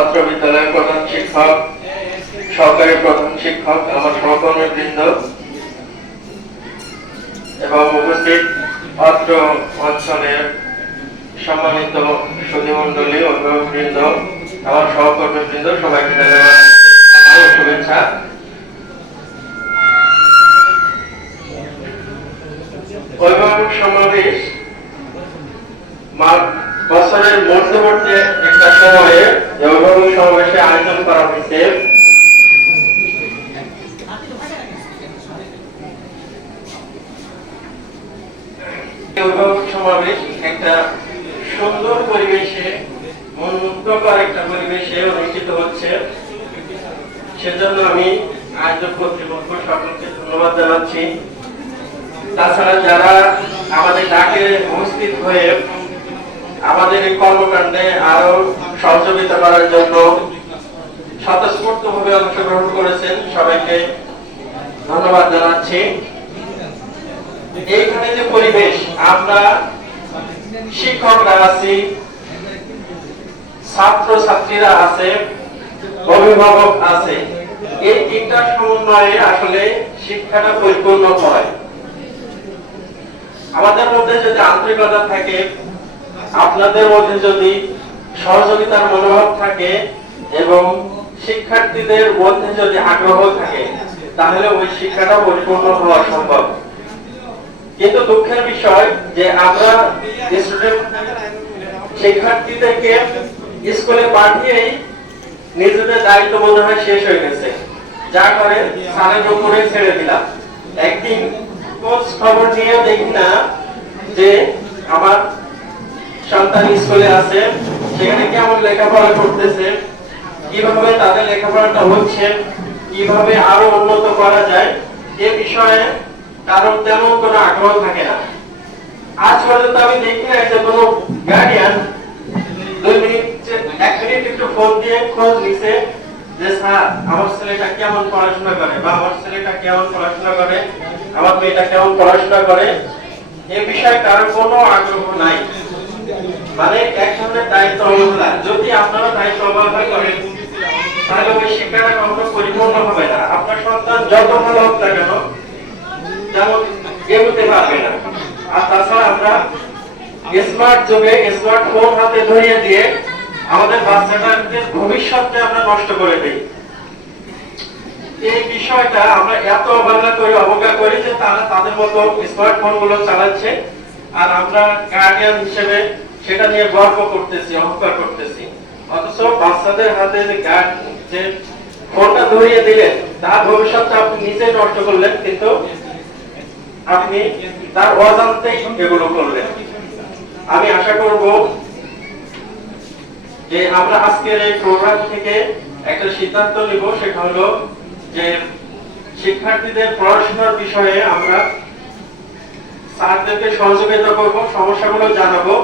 অত্র বিদ্যালয়ের প্রধান শিক্ষক, সহকারী প্রধান শিক্ষক, আমার সহকর্মীবৃন্দ এবং উপস্থিত অত্র অঞ্চলের সম্মানিত সুধীমণ্ডলী, অভিভাবকবৃন্দ, আমার সহকর্মীবৃন্দ, সবাইকে জানাই শুভেচ্ছা। অভিভাবক সমাবেশ বছরের মধ্যবর্তী একটা সময়ে অভিভাবক সমাবেশে আয়োজন করা হয়েছে। অভিভাবক সমাবেশ একটা সুন্দর পরিবেশে, মনোমুগ্ধকর একটা পরিবেশে অনুষ্ঠিত হচ্ছে। সেজন্য আমি আয়োজক কর্তৃপক্ষ সকলকে ধন্যবাদ জানাচ্ছি। তাছাড়া যারা আমাদের ডাকে উপস্থিত হয়ে আমাদের এই কর্মকাণ্ডে আরো সহযোগিতা করার জন্য স্বতঃস্ফূর্তভাবে অংশগ্রহণ করেছেন, সবাইকে ধন্যবাদ জানাচ্ছি। এইখানে যে পরিবেশ, আমরা শিক্ষকরা আছি, ছাত্র ছাত্রীরা আছে, অভিভাবক আছে, এই তিনটা সমন্বয়ে আসলে শিক্ষাটা পরিপূর্ণ হয়। আমাদের মধ্যে যদি আন্তরিকতা থাকে, আপনাদের মধ্যে যদি সহযোগিতার মনোভাব থাকে এবং শিক্ষার্থীদের মধ্যে যদি আগ্রহ থাকে, তাহলে ওই শিক্ষাটা পরিপূর্ণ হওয়া সম্ভব। কিন্তু দুঃখের বিষয় যে আমরা শিক্ষার্থীদেরকে স্কুলে পাঠিয়েই নিজেদের দায়িত্ব মনে হয় শেষ হয়ে গেছে, যা করে স্যারের উপরে ছেড়ে দিলাম। একদিন খোঁজ খবর নিয়ে দেখি না যে আমার সন্তান স্কুলে আছে, সেখানে কেমন লেখাপড়া করতেছে, কিভাবে তাদের লেখাপড়াটা হচ্ছে, কিভাবে আরো উন্নত করা যায়, এ বিষয়ে কারণ তেমন কোনো আগ্রহ থাকে না। আজ পর্যন্ত আমি দেখি না যে কোনো গার্ডিয়ান 1 মিনিট একটু ফোন দিয়ে খোঁজ নিছে যে স্যার আমার ছেলেটা কেমন পড়াশোনা করে, বা আমার ছেলেটা কেমন পড়াশোনা করে, আমার মেয়েটা কেমন পড়াশোনা করে, এই বিষয়ে কারো কোনো আগ্রহ নাই। মানে এক ধরনের দায়িত্ব অবহেলা। যদি আপনারা দায়িত্ব অবহেলা করেন, তাহলে ওই শিক্ষাটা কখনো পরিপূর্ণ হবে না। আপনার সন্তান যত ভালো হোক না কেন, যেমন এগোতে পারবে না। আর তাছাড়া আমরা স্মার্ট যুগে স্মার্টফোন হাতে ধরিয়ে দিয়ে আমাদের বাচ্চাদের ভবিষ্যৎকে আমরা নষ্ট করে দিই। এই বিষয়টা আমরা এত অবহেলা করি, অবজ্ঞা করি যে তারা তাদের মতো স্মার্টফোন গুলো চালাচ্ছে, আর আমরা গার্ডিয়ান হিসেবে সেটা নিয়ে গর্ব করতেছি, অহংকার করতেছি। অথচ বাচ্চাদের হাতে যে ফোনটা ধরিয়ে দিলেন, তার ভবিষ্যৎটা আপনি নিজেই নষ্ট করলেন, কিন্তু আপনি তার অজান্তেই এগুলো করলেন। আমি আশা করব যে আমরা আজকের এই প্রোগ্রাম থেকে একটা সিদ্ধান্ত নিব, সেটা হলো যে শিক্ষার্থীদের পড়াশোনার বিষয়ে আমরা স্যারদেরকে সহযোগিতা করব, সমস্যাগুলো জানাবো,